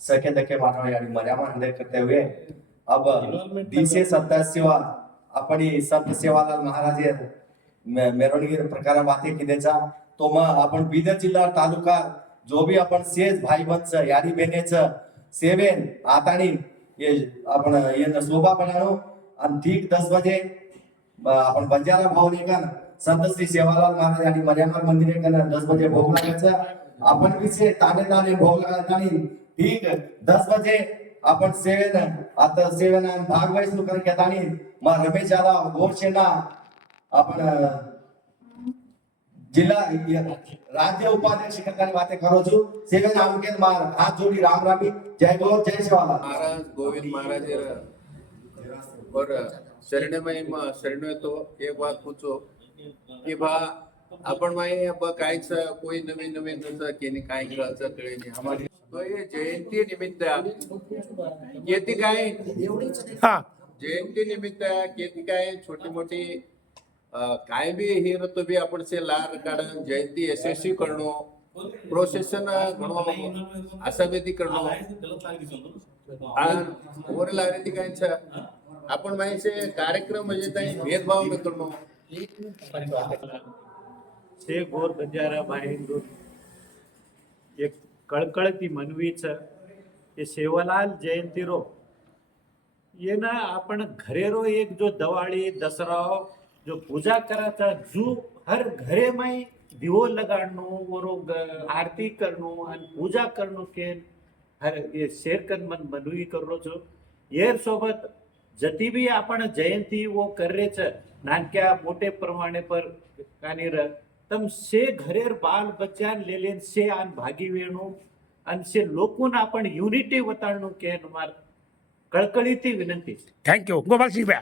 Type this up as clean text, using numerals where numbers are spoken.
सखे धके मानवाई आणि मर्यामा हृदय करते हुए अब दिसे सत्ता सेवा अपनी संत सेवालाल महाराज मेरवणगीर प्रकार वाते किदेचा तो मग आपण बीदर जिल्हा तालुका जो भी आपण सेज भाई बंच यारी बेनेच सेवेन आतानी ये आपण ये शोभा बनानो आणि ठीक 10 बजे आपण बंजारा भवन का संत श्री सेवालाल महाराज आणि मर्यामा मंदिर का 10 बजे भोग लागायचा आपण विषय ताने भोग लागायचा आणि ठीक 10 बजे आपण सेवेन आता सेवेन भागवाई सुरू करून घेता आणि मग रमेश यादव गोरशेना आपण जिल्हा राज्य उपाध्यक्ष करताना बातें करो जो सेवेन आमके मार हाथ जोड़ी राम रामी जय गौर जय शिवाला महाराज गोविंद महाराज और शरण तो एक बात पूछो की बा आपण माई अब काहीच कोई नवीन नवीन जसं केनी काय करायचं कळे नाही हमारी तो ये जयंती निमित्त येती काय जयंती निमित्त येती काय छोटी मोठी काय बी हे रतो बी आपण से लार काढून जयंती यशस्वी करणं प्रोसेशन घणो असा वेदी करणं आणि वर लारेती काय आपण माहिती कार्यक्रम म्हणजे काही भेदभाव न करणं से गोर बंजारा भाईंदूर एक कळकळती मनवीच ये सेवालाल जयंती रो ये ना आपण घरेरो एक जो दिवाळी दसरा जो पूजा कराचा जो हर घरे में दिवो लगाड़नो वो आरती करनो आणि पूजा करनो के हर ये शेर कर मन मनवी करो जो येर सोबत जती भी आपण जयंती वो करेच नानक्या मोठे प्रमाणे पर कानीर तम से घरेर बाल बच्चा लेलेन से आन भागी वेणू आणि से लोकून आपण युनिटी वताळणू के नुमार कळकळीती विनंती. थँक्यू गोपाल शिव्या.